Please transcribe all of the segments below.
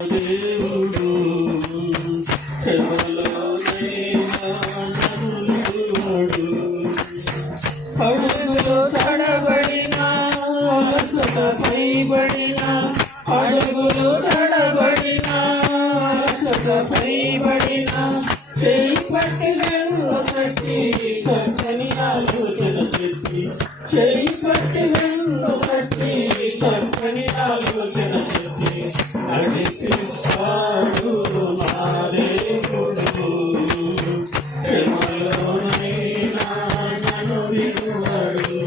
దేవుడు శ్రమలోనైనా నన్ను అడుగులో తడబడినా అలసటపై పడినా అడుగులు తడబడినా అలసటపై పడినా చేయి పట్టి వెళ్ళు పట్టి చక్కని ఆలోచన చెప్పి చేయి పట్టి వెళ్ళు పట్టి చక్కని ఆలోచన చెప్పి నడిపిస్తాడు నా దేవుడు శ్రమలోనైనా నన్ను విడువడు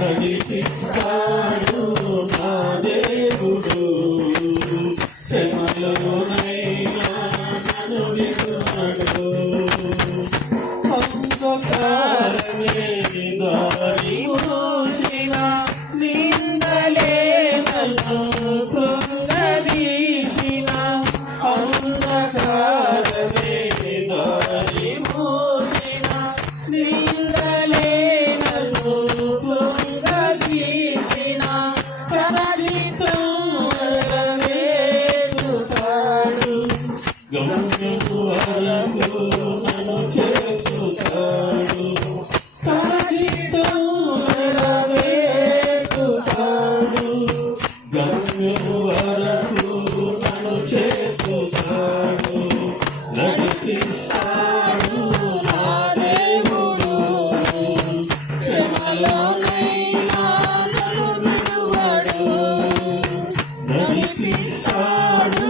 నడిపిస్తాడు నా దేవుడు శ్రమలోనైనా నన్ను విడువడు అంధకారమే దారి మూసిన నిందలే నన్ను కృంగదీసిన అంధకారమే దారి మూసిన నిందలే నన్ను కృంగదీసిన కనలితం వేడుతాడు గమ్యము వరకు నన్ను చేస్తాడు కనలితం వేడుతాడు గమ్యము వరకు నన్ను చేస్తాడు నడిపిస్తాడు నా దేవుడు శ్రమలోనైనా నన్ను విడువడు నడిపిస్తాడు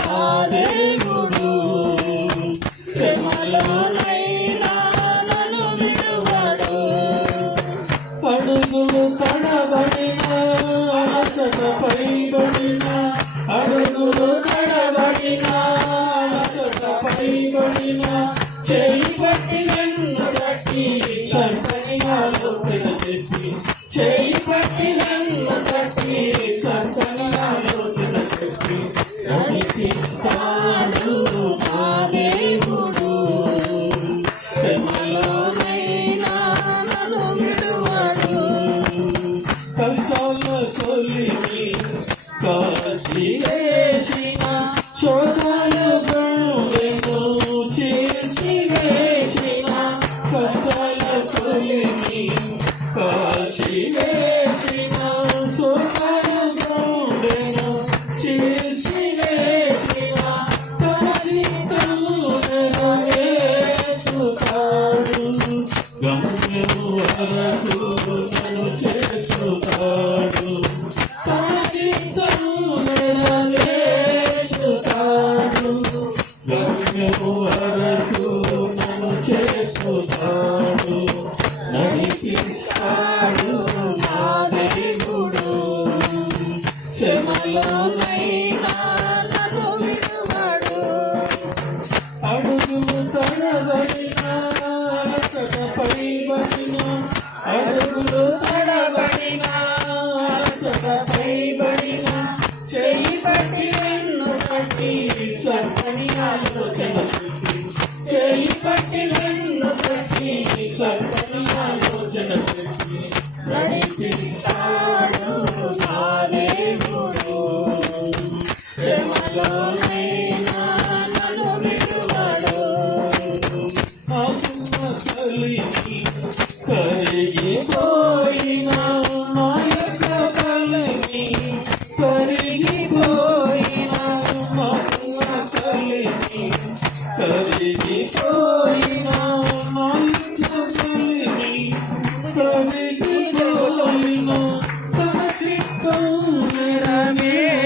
నా దేవుడు శ్రమలోనైనా నన్ను విడువడు అడుగులు తడబడినా అలసటపై పడినా అడుగులు తడబడినా అలసటపై పడినా చేయి పట్టి నన్ను తట్టి చక్కని ఆలోచన చెప్పి చేయి పట్టి నన్ను తట్టి చక్కని ఆలోచన చెప్పి నడిపిస్తాడు నా దేవుడు శ్రమలోనైనా నన్ను విడువడు కష్టాల కొలిమి కాచి వేసిన శోధలు గుండెను చేర్చి వేసిన కష్టాల కొలిమి కాచి వేసిన శోధలు గుండెను చేర్చి వేసిన తల్లిదండ్రులు గమ్యము వరకు నన్ను చేస్తాడు గమ్యము వరకు నన్ను చేస్తాడు నడిపిస్తాడు నా దేవుడు శ్రమలోనైనా నన్ను విడువడు అడుగులు తడబడినా అలసటపై పడినా అడుగులు తడబడినా అలసటపై పడినా చేయి పట్టి వెన్ను పట్టి చక్కని ఆలోచన చెప్పి చేయి పట్టి వెన్ను పట్టి చక్కని ఆలోచన చెప్పి నడిపిస్తాడు నా దేవుడు శ్రమలోనైనా నన్ను విడువడు ఆత్మ కలిగి కరిగిపోయినా నా యొక్క కలిగి కరిగిపోయినా ఆత్మ కలిగి కరిగిపోయినా నా యొక్క కలిగి కరిగిపోయినా తన చిత్తం నెరవేర్చుతాడు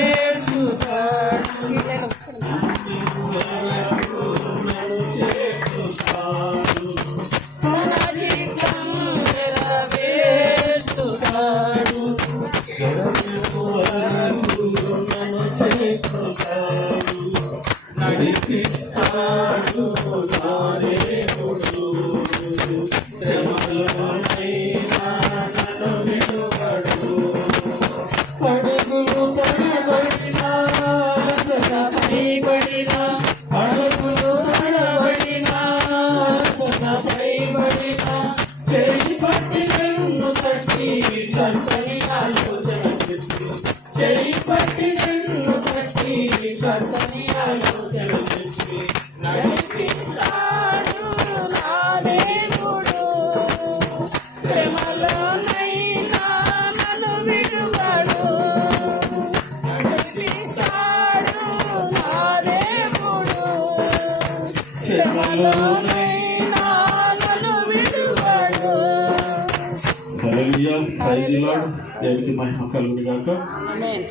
నడిపిస్తాడు నా దేవుడు శ్రమలోనైనా నన్ను విడువడు అడుగులు తడబడినా అలసటపై పడినా అడుగులు తడబడినా అలసటపై పడినా చేయి పట్టి నన్ను తట్టి చక్కని ఆలోచన చెప్పి చేయి పట్టి నన్ను తట్టి కర్తని ఆలోచన తెచ్చి నడిపిస్తాడు నా దేవుడు. శ్రమలోనైనా నన్ను విడువడు, నడిపిస్తాడు నా దేవుడు. శ్రమలోనైనా నన్ను విడువడు. హల్లెలూయా. Praise the Lord. దేవునికి మహిమ కలుగును గాక. ఆమేన్.